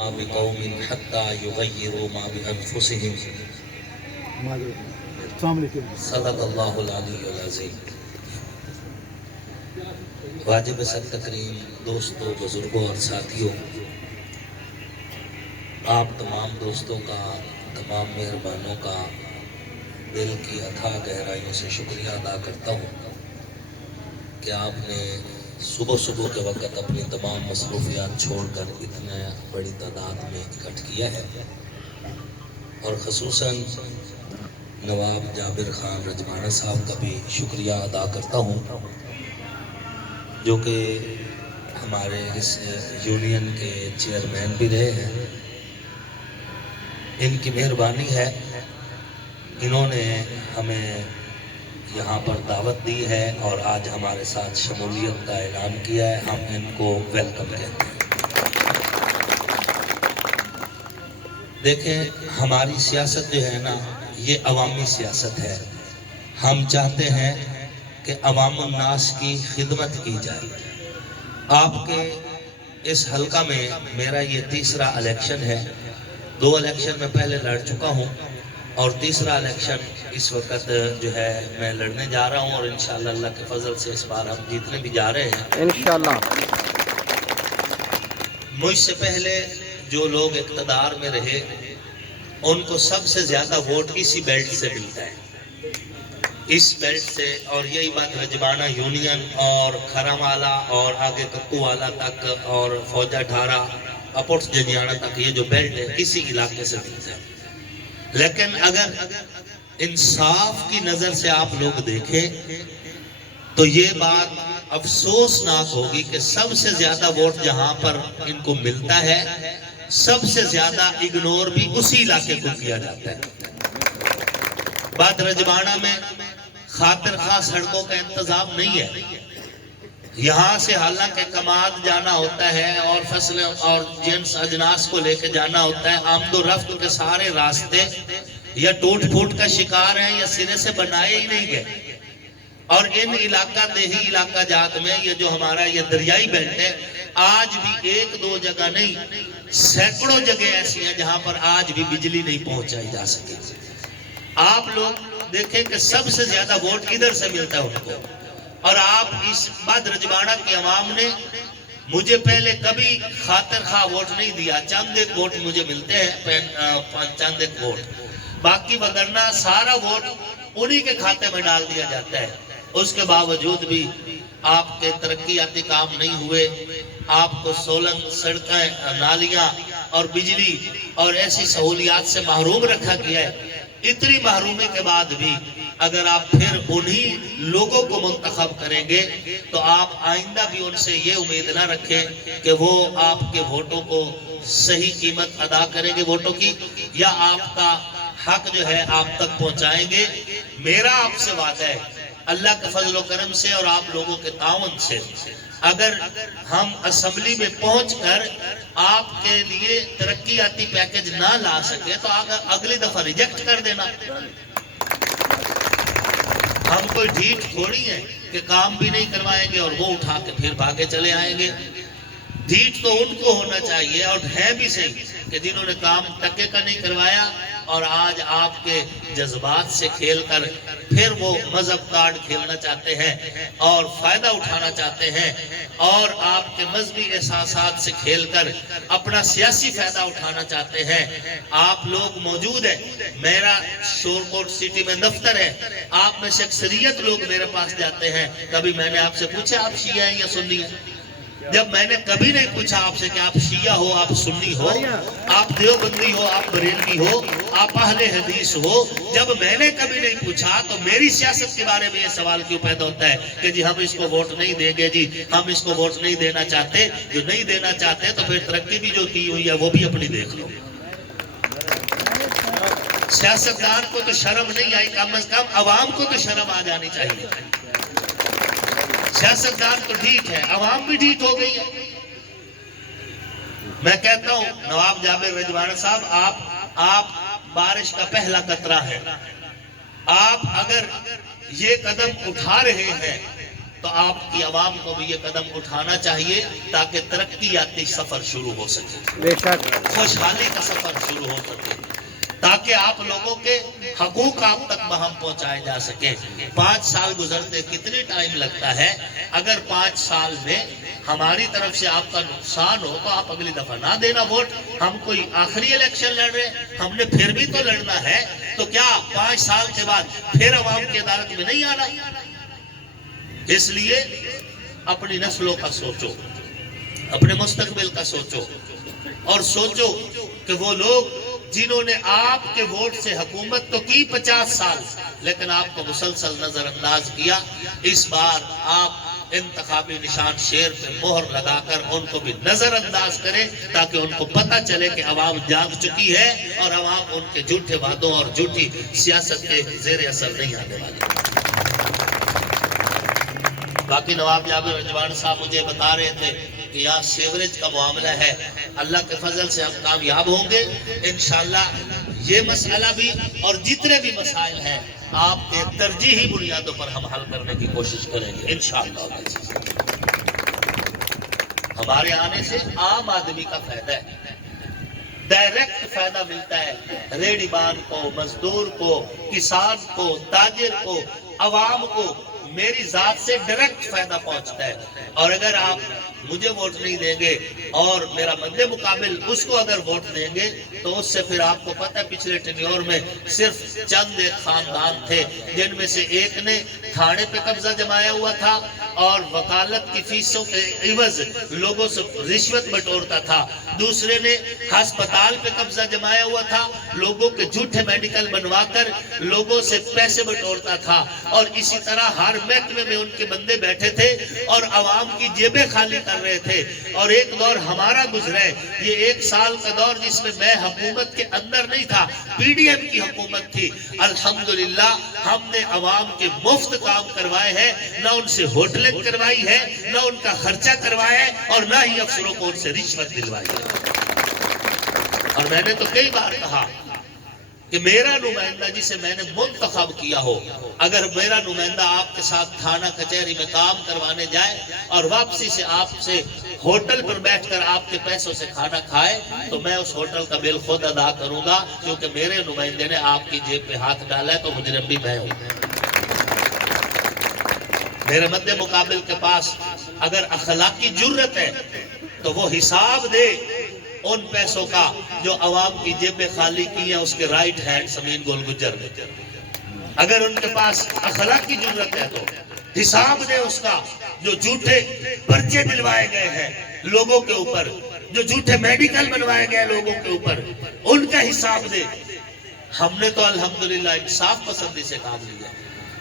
بقوم حتى يغيروا ما بأنفسهم صدق اللہ العلی العظیم۔ واجب سر تکریم دوستوں، بزرگوں اور ساتھیوں، آپ تمام دوستوں کا، تمام مہربانوں کا دل کی اتھاہ گہرائیوں سے شکریہ ادا کرتا ہوں کہ آپ نے صبح صبح کے وقت اپنی تمام مصروفیات چھوڑ کر اتنے بڑی تعداد میں اکٹھ کیا ہے، اور خصوصاً نواب جابر خان رجوانہ صاحب کا بھی شکریہ ادا کرتا ہوں جو کہ ہمارے اس یونین کے چیئرمین بھی رہے ہیں۔ ان کی مہربانی ہے، انہوں نے ہمیں یہاں پر دعوت دی ہے اور آج ہمارے ساتھ شمولیت کا اعلان کیا ہے، ہم ان کو ویلکم کہتے ہیں۔ دیکھیں، ہماری سیاست جو ہے نا، یہ عوامی سیاست ہے۔ ہم چاہتے ہیں کہ عوام الناس کی خدمت کی جائے۔ آپ کے اس حلقہ میں میرا یہ تیسرا الیکشن ہے۔ 2 الیکشن میں پہلے لڑ چکا ہوں اور تیسرا الیکشن اس وقت جو ہے میں لڑنے جا رہا ہوں، اور انشاءاللہ اللہ کے فضل سے اس بار ہم جیتنے بھی جا رہے ہیں انشاءاللہ۔ مجھ سے پہلے جو لوگ اقتدار میں رہے ان کو سب سے زیادہ ووٹ اسی بیلٹ سے ملتا ہے، اس بیلٹ سے، اور یہی بات رجوانہ یونین اور کھرامالہ اور آگے ککو والا تک اور فوجہ ڈھارا اپوٹس جنیانہ تک، یہ جو بیلٹ ہے اسی علاقے سے ملتا ہے۔ لیکن اگر انصاف کی نظر سے آپ لوگ دیکھیں تو یہ بات افسوسناک ہوگی کہ سب سے زیادہ ووٹ جہاں پر ان کو ملتا ہے، سب سے زیادہ اگنور بھی اسی علاقے کو کیا جاتا ہے۔ بات رجوانہ میں خاطر خواہ سڑکوں کا انتظام نہیں ہے، یہاں سے حالانکہ کماد جانا ہوتا ہے اور فصلیں اور جنس اجناس کو لے کے جانا ہوتا ہے، آمد و رفت کے سارے راستے یا ٹوٹ پھوٹ کا شکار ہیں یا سرے سے بنائے ہی نہیں گئے۔ اور ان علاقہ دیہی علاقہ جات میں یہ جو ہمارا یہ دریائی بیلٹ ہے، آج بھی 1-2 جگہ نہیں، سینکڑوں جگہ ایسی ہیں جہاں پر آج بھی بجلی نہیں پہنچائی جا سکے۔ آپ لوگ دیکھیں کہ سب سے زیادہ ووٹ ادھر سے ملتا ہے ان کو، اور آپ اس بعد رجوانہ کی عوام نے مجھے پہلے کبھی خاطر خواہ ووٹ نہیں دیا، چند ایک ووٹ مجھے ملتے ہیں، چند ایک ووٹ، باقی وگرنہ سارا ووٹ انہی کے کھاتے میں ڈال دیا جاتا ہے۔ اس کے باوجود بھی آپ کے ترقیاتی کام نہیں ہوئے، آپ کو سولنگ، سڑکیں، نالیاں اور بجلی اور ایسی سہولیات سے محروم رکھا گیا ہے۔ اتنی محرومی کے بعد بھی اگر آپ پھر انہی لوگوں کو منتخب کریں گے تو آپ آئندہ بھی ان سے یہ امید نہ رکھیں کہ وہ آپ کے ووٹوں کو صحیح قیمت ادا کریں گے ووٹوں کی، یا آپ کا حق جو ہے آپ تک پہنچائیں گے۔ میرا آپ سے وعدہ ہے اللہ کے فضل و کرم سے اور آپ لوگوں کے تعاون سے، اگر ہم اسمبلی میں پہنچ کر آپ کے لیے ترقیاتی پیکج نہ لا سکے تو اگلی دفعہ ریجیکٹ کر دینا۔ ہم کوئی ڈھیٹ تھوڑی ہیں کہ کام بھی نہیں کروائیں گے اور وہ اٹھا کے پھر بھاگے چلے آئیں گے۔ ڈھیٹ تو ان کو ہونا چاہیے، اور ہے بھی صحیح، کہ جنہوں نے کام ٹکے کا نہیں کروایا اور آج آپ کے جذبات سے کھیل کر پھر وہ مذہب کارڈ کھیلنا چاہتے ہیں اور فائدہ اٹھانا چاہتے ہیں، اور آپ کے مذہبی احساسات سے کھیل کر اپنا سیاسی فائدہ اٹھانا چاہتے ہیں۔ آپ لوگ موجود ہیں، میرا شورکوٹ سٹی میں دفتر ہے، آپ میں سے اکثریت لوگ میرے پاس جاتے ہیں، کبھی میں نے آپ سے پوچھا آپ شیعہ ہیں یا سنی ہیں؟ جب میں نے کبھی نہیں پوچھا آپ سے کہ آپ شیعہ ہو، آپ سنی ہو، آپ دیوبندی ہو، آپ بریلوی ہو، آپ اہل حدیث ہو، جب میں نے کبھی نہیں پوچھا تو میری سیاست کے بارے میں یہ سوال کیوں پیدا ہوتا ہے کہ جی ہم اس کو ووٹ نہیں دیں گے، جی ہم اس کو ووٹ نہیں دینا چاہتے۔ جو نہیں دینا چاہتے تو پھر ترقی بھی جو کی ہوئی ہے وہ بھی اپنی دیکھ لو۔ سیاستدان کو تو شرم نہیں آئی، کم از کم عوام کو تو شرم آ جانی چاہیے۔ سیاستدان تو ڈھیٹ ہے، عوام بھی ڈھیٹ ہو گئی ہے۔ میں کہتا ہوں نواب جابر رجوانہ صاحب، آپ بارش کا پہلا قطرہ ہے۔ آپ اگر یہ قدم اٹھا رہے ہیں تو آپ کی عوام کو بھی یہ قدم اٹھانا چاہیے تاکہ ترقیاتی سفر شروع ہو سکے۔ بے شک۔ خوشحالی کا سفر شروع ہو سکے، تاکہ آپ لوگوں کے حقوق آپ تک بہم پہنچائے جا سکیں۔ 5 سال گزرتے کتنی ٹائم لگتا ہے؟ اگر 5 سال میں ہماری طرف سے آپ کا نقصان ہو تو آپ اگلی دفعہ نہ دینا ووٹ۔ ہم کوئی آخری الیکشن لڑ رہے ہیں، ہم نے پھر بھی تو لڑنا ہے، تو کیا 5 سال کے بعد پھر عوام کی عدالت میں نہیں آنا؟ اس لیے اپنی نسلوں کا سوچو، اپنے مستقبل کا سوچو، اور سوچو کہ وہ لوگ جنہوں نے آپ کے ووٹ سے حکومت تو کی 50 سال، لیکن آپ کو مسلسل نظر انداز کیا، اس بار آپ انتخابی نشان شیر پہ مہر لگا کر ان کو بھی نظر انداز کریں، تاکہ ان کو پتہ چلے کہ عوام جاگ چکی ہے اور عوام ان کے جھوٹے وعدوں اور جھوٹی سیاست کے زیر اثر نہیں آنے والی۔ باقی نواب جابر رجوان صاحب مجھے بتا رہے تھے کہ یہاں سیوریج کا معاملہ ہے، اللہ کے فضل سے ہم کامیاب ہوں گے انشاءاللہ۔ یہ مسئلہ بھی اور جتنے بھی مسائل ہیں آپ کے ترجیحی بنیادوں پر ہم حل کرنے کی کوشش کریں گے انشاءاللہ۔ ہمارے آنے سے عام آدمی کا فائدہ ہے، ڈائریکٹ فائدہ ملتا ہے، ریڑھی بان کو، مزدور کو، کسان کو، تاجر کو، عوام کو میری ذات سے ڈائریکٹ فائدہ پہنچتا ہے۔ اور اگر آپ مجھے ووٹ نہیں دیں گے اور میرا مد مقابل اس کو اگر ووٹ دیں گے تو اس سے پھر آپ کو پتہ ہے پچھلے ٹینیور میں صرف چند ایک خاندان تھے جن میں سے ایک نے تھانے پہ قبضہ جمایا ہوا تھا اور وکالت کی فیسوں کے عوض لوگوں سے رشوت بٹورتا تھا، دوسرے نے ہسپتال پہ قبضہ جمایا ہوا تھا، لوگوں کے جھوٹے میڈیکل بنوا کر لوگوں سے پیسے بٹورتا تھا، اور اسی طرح ہر محکمے میں ان کے بندے بیٹھے تھے اور عوام کی جیبیں خالی کر رہے تھے۔ اور ایک دور ہمارا گزرا ہے، یہ 1 سال کا دور جس میں میں حکومت کے اندر نہیں تھا، پی ڈی ایم کی حکومت تھی، الحمدللہ ہم نے عوام کے مفت کام کروائے ہیں، نہ ان سے ہوٹلنگ کروائی ہے، نہ ان کا خرچہ کروایا ہے، اور نہ ہی افسروں کو ان سے رشوت دلوائی ہے۔ اور میں نے تو کئی بار کہا کہ میرا نمائندہ جسے میں نے منتخب کیا ہو، اگر میرا نمائندہ آپ کے ساتھ تھانہ کچہری میں کام کروانے جائے اور واپسی سے آپ سے ہوٹل پر بیٹھ کر آپ کے پیسوں سے کھانا کھائے تو میں اس ہوٹل کا بل خود ادا کروں گا، کیونکہ میرے نمائندے نے آپ کی جیب پہ ہاتھ ڈالا ہے تو مجرم بھی میں ہوں۔ میرے مد مقابل کے پاس اگر اخلاقی جرت ہے تو وہ حساب دے ان پیسوں کا جو عوام کی جیبیں خالی کی ہیں اس کے رائٹ ہینڈ سمین گول گجر میں۔ اگر ان کے پاس اخلاقی جرت ہے تو حساب دے اس کا، جو جھوٹے پرچے دلوائے گئے ہیں لوگوں کے اوپر، جو جھوٹے میڈیکل بنوائے گئے لوگوں کے اوپر، ان کا حساب دے۔ ہم نے تو الحمدللہ انصاف پسندی سے کام لیا۔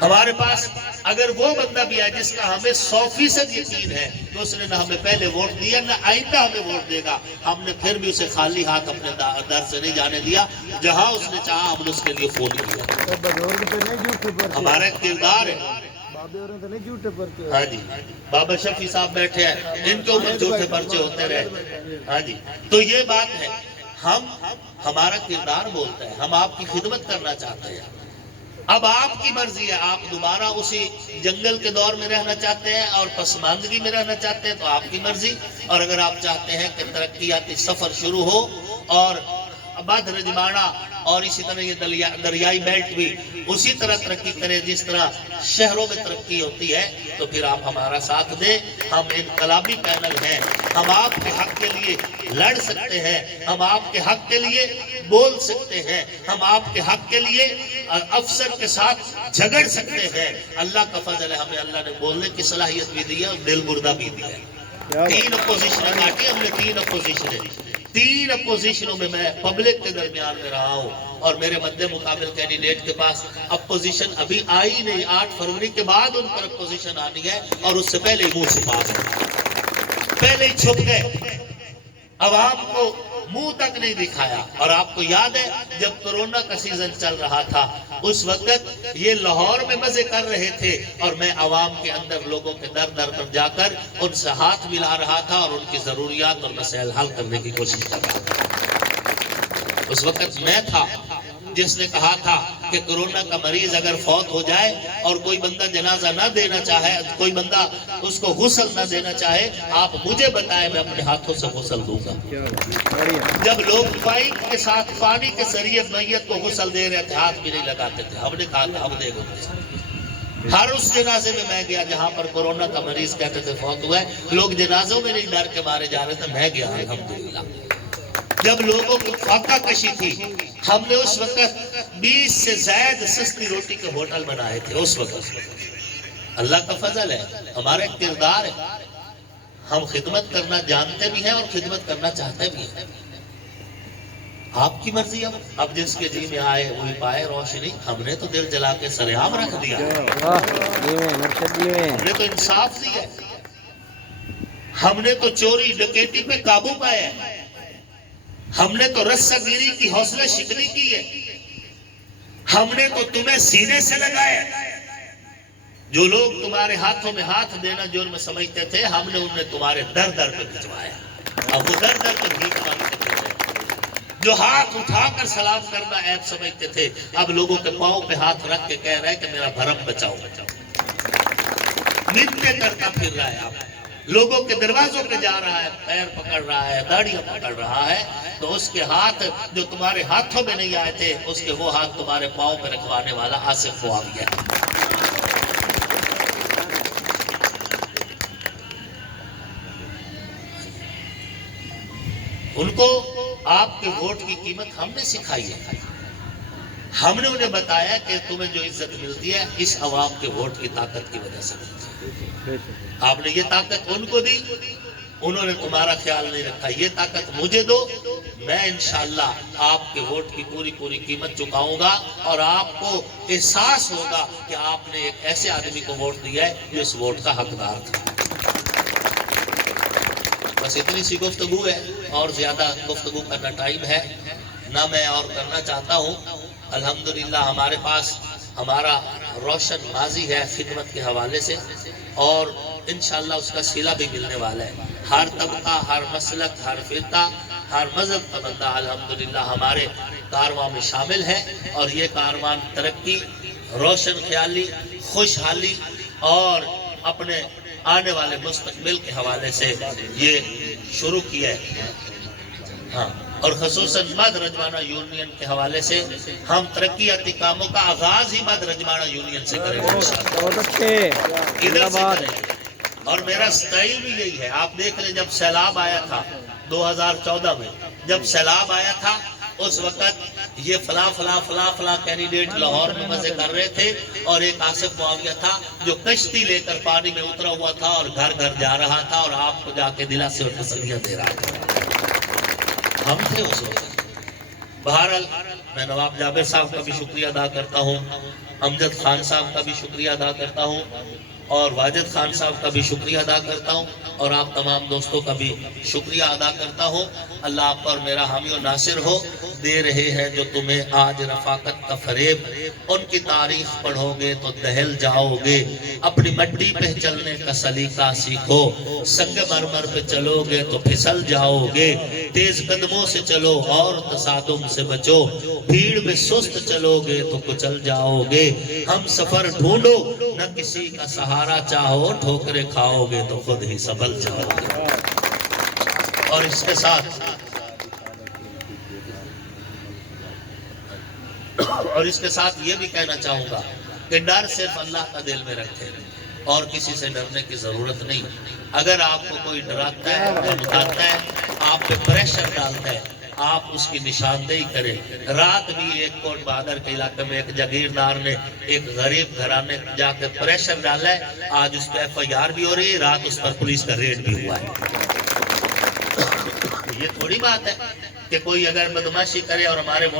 ہمارے پاس اگر وہ بندہ بھی ہے جس کا ہمیں 100% یقین ہے کہ اس نے نہ ہمیں پہلے ووٹ دیا نہ آئندہ ہمیں ووٹ دے گا، ہم نے پھر بھی اسے خالی ہاتھ اپنے در سے نہیں جانے دیا، جہاں اس نے چاہا ہم نے اس کے لیے فون کیا۔ ہمارا کردار ہے۔ ہاں جی، بابا شفیع صاحب بیٹھے ہیں، ان کے اوپر جھوٹے پرچے ہوتے رہے۔ ہاں جی، تو یہ بات ہے، ہمارا کردار بولتا ہے، ہم آپ کی خدمت کرنا چاہتے ہیں۔ اب آپ کی مرضی ہے، آپ دوبارہ اسی جنگل کے دور میں رہنا چاہتے ہیں اور پسماندگی میں رہنا چاہتے ہیں تو آپ کی مرضی، اور اگر آپ چاہتے ہیں کہ ترقیاتی سفر شروع ہو اور آباد رجمانا اور اسی طرح یہ دریائی بیلٹ بھی اسی طرح ترقی کرے جس طرح شہروں میں ترقی ہوتی ہے، تو پھر آپ ہمارا ساتھ دیں۔ ہم انقلابی پینل ہیں، ہم آپ کے حق کے لیے لڑ سکتے ہیں، ہم آپ کے حق کے لیے بول سکتے ہیں، ہم آپ کے حق کے لیے افسر کے ساتھ جھگڑ سکتے ہیں۔ اللہ کا فضل ہے، ہمیں اللہ نے بولنے کی صلاحیت بھی دی ہے اور دل مردہ بھی دی ہے۔ 3 اپوزیشنیں کاٹی ہم نے، 3 اپوزیشنیں، 3 اپوزیشنوں میں میں پبلک کے درمیان میں رہا ہوں، اور میرے مد مقابل کینڈیڈیٹ کے پاس اپوزیشن ابھی آئی نہیں، 8 فروری کے بعد ان پر اپوزیشن آنی ہے، اور اس سے پہلے ہی منہ چھپا گئے، پہلے ہی چھپ گئے، عوام کو منہ تک نہیں دکھایا۔ اور آپ کو یاد ہے جب کورونا کا سیزن چل رہا تھا اس وقت یہ لاہور میں مزے کر رہے تھے اور میں عوام کے اندر لوگوں کے در در پر جا کر ان سے ہاتھ ملا رہا تھا اور ان کی ضروریات اور مسائل حل کرنے کی کوشش کر رہا تھا۔ اس وقت میں تھا جس نے کہا تھا کہ کورونا کا مریض اگر فوت ہو جائے اور کوئی بندہ جنازہ نہ دینا چاہے، کوئی بندہ اس کو غسل نہ دینا چاہے، آپ مجھے بتائیں، میں اپنے ہاتھوں سے غسل دوں گا۔ جب لوگ پائپ کے ساتھ پانی کے ذریعے میت کو غسل دے رہے تھے، ہاتھ بھی نہیں لگاتے تھے، ہم نے کہا تھا ہم دے گے۔ ہر اس جنازے میں میں گیا جہاں پر کورونا کا مریض کہتے تھے فوت ہوا ہے، لوگ جنازوں میں نہیں ڈر کے مارے جا رہے تھے، میں گیا الحمدللہ۔ جب لوگوں کی فاقہ کشی تھی، ہم نے اس وقت 20 سے زائد سستی روٹی کے ہوٹل بنائے تھے۔ اس وقت اللہ کا فضل ہے، ہمارا کردار ہے، ہم خدمت کرنا جانتے بھی ہیں اور خدمت کرنا چاہتے بھی ہیں۔ آپ کی مرضی، اب جس کے جی میں آئے وہی پائے روشنی۔ ہم نے تو دل جلا کے سریعام رکھ دیا، ہم نے تو انصاف دیا، ہم نے تو چوری ڈکیٹی پہ قابو پایا، ہم نے تو رسہ گیری کی حوصلہ شکنی کی ہے، ہم نے تو تمہیں سینے سے لگایا۔ جو لوگ تمہارے ہاتھوں میں ہاتھ دینا جرم سمجھتے تھے، ہم نے انہیں تمہارے در در پہ بھجوایا۔ اب وہ در در پہ بھیک مانگتے تھے، جو ہاتھ اٹھا کر سلام کرنا عیب سمجھتے تھے، اب لوگوں کے پاؤں پہ ہاتھ رکھ کے کہہ رہے ہیں کہ میرا بھرم بچاؤ۔ منتیں کرتا پھر رہا ہے، آپ لوگوں کے دروازوں پہ جا رہا ہے، پیر پکڑ رہا ہے، داڑیاں پکڑ رہا ہے، تو اس کے ہاتھ جو تمہارے ہاتھوں میں نہیں آئے تھے، اس کے وہ ہاتھ تمہارے پاؤں پہ رکھوانے والا آصف معاویہ ہے۔ ان کو آپ کے ووٹ کی قیمت ہم نے سکھائی ہے، ہم نے انہیں بتایا کہ تمہیں جو عزت ملتی ہے اس عوام کے ووٹ کی طاقت کی وجہ سے ملتی ہے۔ آپ نے یہ طاقت ان کو دی، انہوں نے تمہارا خیال نہیں رکھا، یہ طاقت مجھے دو، میں انشاءاللہ آپ کے ووٹ کی پوری قیمت چکاؤں گا، اور آپ کو احساس ہوگا کہ آپ نے ایک ایسے آدمی کو ووٹ دیا ہے جو اس ووٹ کا حقدار تھا۔ بس اتنی سی گفتگو ہے، اور زیادہ گفتگو کرنا ٹائم ہے نہ میں اور کرنا چاہتا ہوں۔ الحمدللہ ہمارے پاس ہمارا روشن ماضی ہے خدمت کے حوالے سے، اور انشاءاللہ اس کا صلہ بھی ملنے والا ہے۔ ہر طبقہ، ہر مسلک، ہر فرقہ، ہر مذہب کا بندہ الحمدللہ ہمارے کارواں میں شامل ہے، اور یہ کاروان ترقی، روشن خیالی، خوشحالی اور اپنے آنے والے مستقبل کے حوالے سے یہ شروع کیا ہے۔ ہاں، اور خصوصاً مد رجوانہ یونین کے حوالے سے ہم ترقیاتی کاموں کا آغاز ہی مد رجوانہ یونین سے کریں گے، ادھر سے کریں گے۔ اور میرا سٹائل بھی یہی ہے، آپ دیکھ لیں جب سیلاب آیا تھا 2014 میں، جب سیلاب آیا تھا اس وقت یہ فلاں کینڈیڈیٹ لاہور میں مزے کر رہے تھے، اور ایک آصف معاویہ تھا جو کشتی لے کر پانی میں اترا ہوا تھا اور گھر گھر جا رہا تھا اور آپ کو جا کے دلاسے اور تسلیاں دے رہا تھا۔ ہم تھے اس وقت۔ بہرحال میں نواب جابر صاحب کا بھی شکریہ ادا کرتا ہوں، امجد خان صاحب کا بھی شکریہ ادا کرتا ہوں، اور واجد خان صاحب کا بھی شکریہ ادا کرتا ہوں، اور آپ تمام دوستوں کا بھی شکریہ ادا کرتا ہوں۔ اللہ آپ پر میرا حامی و ناصر ہو۔ دے رہے ہیں جو تمہیں آج رفاقت کا فریب، ان کی تاریخ پڑھو گے تو دہل جاؤ گے، اپنی مٹی پہ چلنے کا سلیقہ سیکھو، سنگ مرمر پہ چلو گے تو پھسل جاؤ گے، تیز قدموں سے چلو اور تصادم سے بچو، بھیڑ میں سست چلو گے تو کچل جاؤ گے، ہم سفر ڈھونڈو نہ کسی کا سہارا چاہو، ٹھوکریں کھاؤ گے تو خود ہی سنبھل جاؤ گے۔ اور اس کے ساتھ یہ بھی کہنا چاہوں گا کہ ڈر صرف اللہ کا دل میں رکھے، اور کسی سے ڈرنے کی ضرورت نہیں۔ اگر آپ کو کوئی ڈراتا ہے، دھمکاتا ہے، آپ پہ پریشر ڈالتا ہے، آپ اس کی نشاندہی کریں۔ رات بھی ایک کوٹ بہادر کے علاقے میں ایک جاگیردار نے ایک غریب گھرانے جا کے پریشر ڈالا ہے، آج اس پہ FIR بھی ہو رہی ہے، رات اس پر پولیس کا ریڈ بھی ہوا ہے۔ یہ تھوڑی بات ہے کہ کوئی اگر بدماشی کرے اور ہمارے